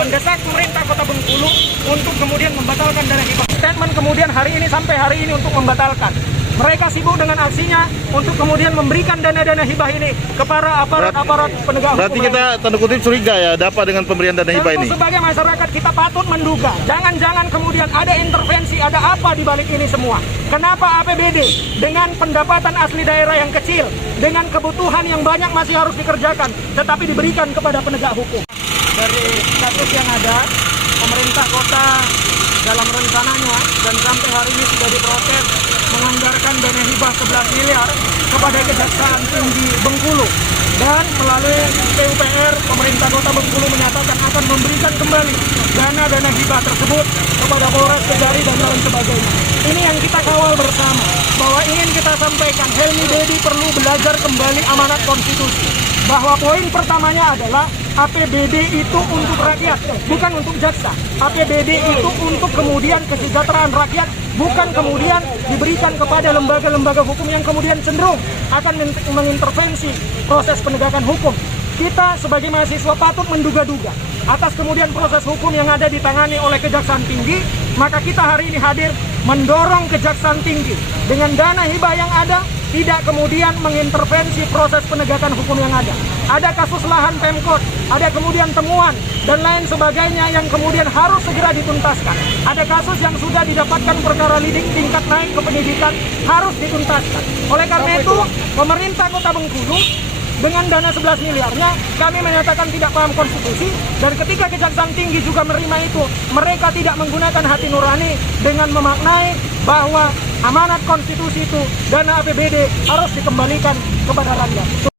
mendesak pemerintah Kota Bengkulu untuk kemudian membatalkan dana hibah. Statement kemudian hari ini sampai hari ini untuk membatalkan. Mereka sibuk dengan aksinya untuk kemudian memberikan dana-dana hibah ini kepada aparat-aparat penegak hukum. Berarti kita tanda kutip curiga ya dapat dengan pemberian dana hibah ini? Sebagai masyarakat kita patut menduga, jangan-jangan kemudian ada intervensi, ada apa di balik ini semua. Kenapa APBD dengan pendapatan asli daerah yang kecil, dengan kebutuhan yang banyak masih harus dikerjakan, tetapi diberikan kepada penegak hukum? Dari kasus yang ada, pemerintah kota dalam rencananya dan sampai hari ini sudah diproses menganggarkan dana hibah 11 miliar kepada Kejaksaan Tinggi Bengkulu, dan melalui PUPR pemerintah Kota Bengkulu menyatakan akan memberikan kembali dana-dana hibah tersebut kepada Polres Kejari dan lain sebagainya. Ini yang kita kawal bersama, bahwa ingin kita sampaikan Helmi Dedi perlu belajar kembali amanat konstitusi, bahwa poin pertamanya adalah APBD itu untuk rakyat, bukan untuk jaksa. APBD itu untuk kemudian kesejahteraan rakyat, bukan kemudian diberikan kepada lembaga-lembaga hukum yang kemudian cenderung akan mengintervensi proses penegakan hukum. Kita sebagai mahasiswa patut menduga-duga atas kemudian proses hukum yang ada ditangani oleh Kejaksaan Tinggi, maka kita hari ini hadir mendorong Kejaksaan Tinggi dengan dana hibah yang ada tidak kemudian mengintervensi proses penegakan hukum yang ada. Ada kasus lahan Pemkot, ada kemudian temuan dan lain sebagainya yang kemudian harus segera dituntaskan. Ada kasus yang sudah didapatkan perkara lidik tingkat naik ke penyidikan harus dituntaskan. Oleh karena itu, pemerintah Kota Bengkulu dengan dana 11 miliarnya kami menyatakan tidak paham konstitusi, dan ketika Kejaksaan Tinggi juga menerima itu, mereka tidak menggunakan hati nurani dengan memaknai bahwa amanat konstitusi itu dana APBD harus dikembalikan kepada rakyat.